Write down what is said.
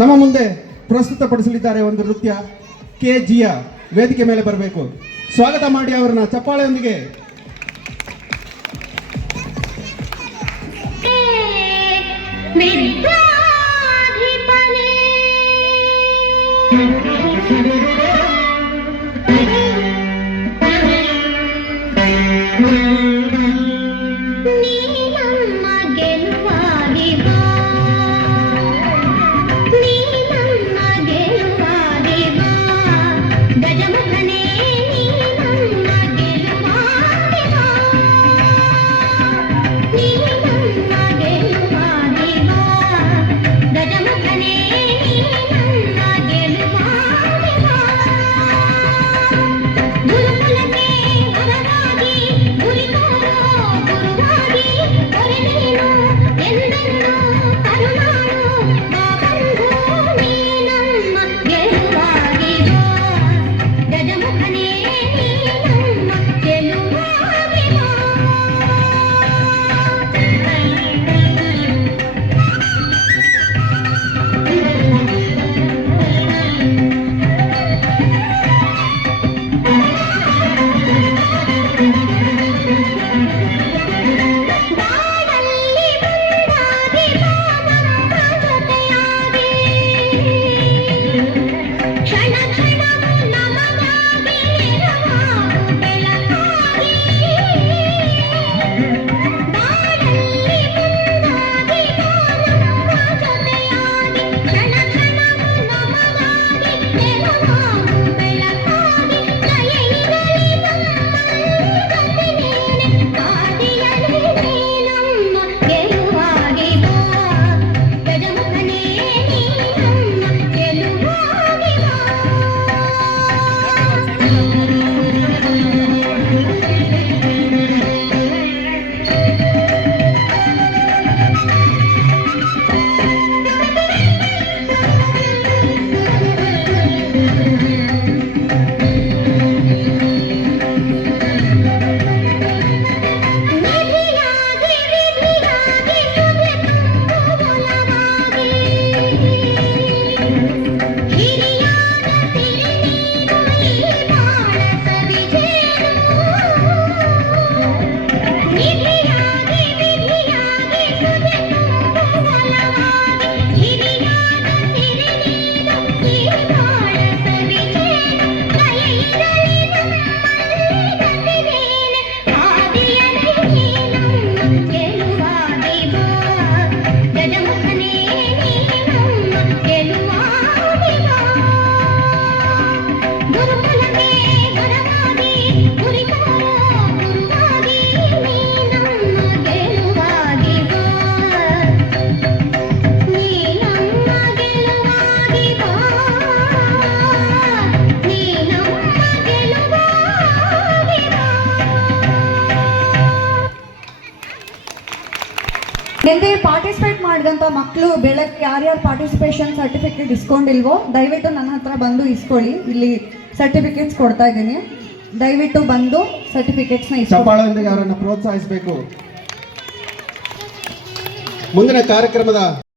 ನಮ್ಮ ಮುಂದೆ ಪ್ರಸ್ತುತಪಡಿಸಲಿದ್ದಾರೆ ಒಂದು ನೃತ್ಯ ಕೆ ಜಿಯಾ. ವೇದಿಕೆ ಮೇಲೆ ಬರಬೇಕು. ಸ್ವಾಗತ ಮಾಡಿ ಅವರನ್ನ ಚಪ್ಪಾಳೆಯೊಂದಿಗೆ. ನಿನ್ನೆ ಪಾರ್ಟಿಸಿಪೇಟ್ ಮಾಡಿದಂಥ ಮಕ್ಕಳು ಬೆಳಗ್ಗೆ ಯಾರ್ಯಾರು ಪಾರ್ಟಿಸಿಪೇಷನ್ ಸರ್ಟಿಫಿಕೇಟ್ ಇಸ್ಕೊಂಡಿಲ್ವೋ ದಯವಿಟ್ಟು ನನ್ನ ಹತ್ರ ಬಂದು ಇಸ್ಕೊಳ್ಳಿ. ಇಲ್ಲಿ ಸರ್ಟಿಫಿಕೇಟ್ಸ್ ಕೊಡ್ತಾ ಇದ್ದೀನಿ. ದಯವಿಟ್ಟು ಬಂದು ಸರ್ಟಿಫಿಕೇಟ್ಸ್ನ ಚಪ್ಪಾಳೆಯೊಂದಿಗೆ ಅವರನ್ನು ಪ್ರೋತ್ಸಾಹಿಸಬೇಕು. ಮುಂದಿನ ಕಾರ್ಯಕ್ರಮದ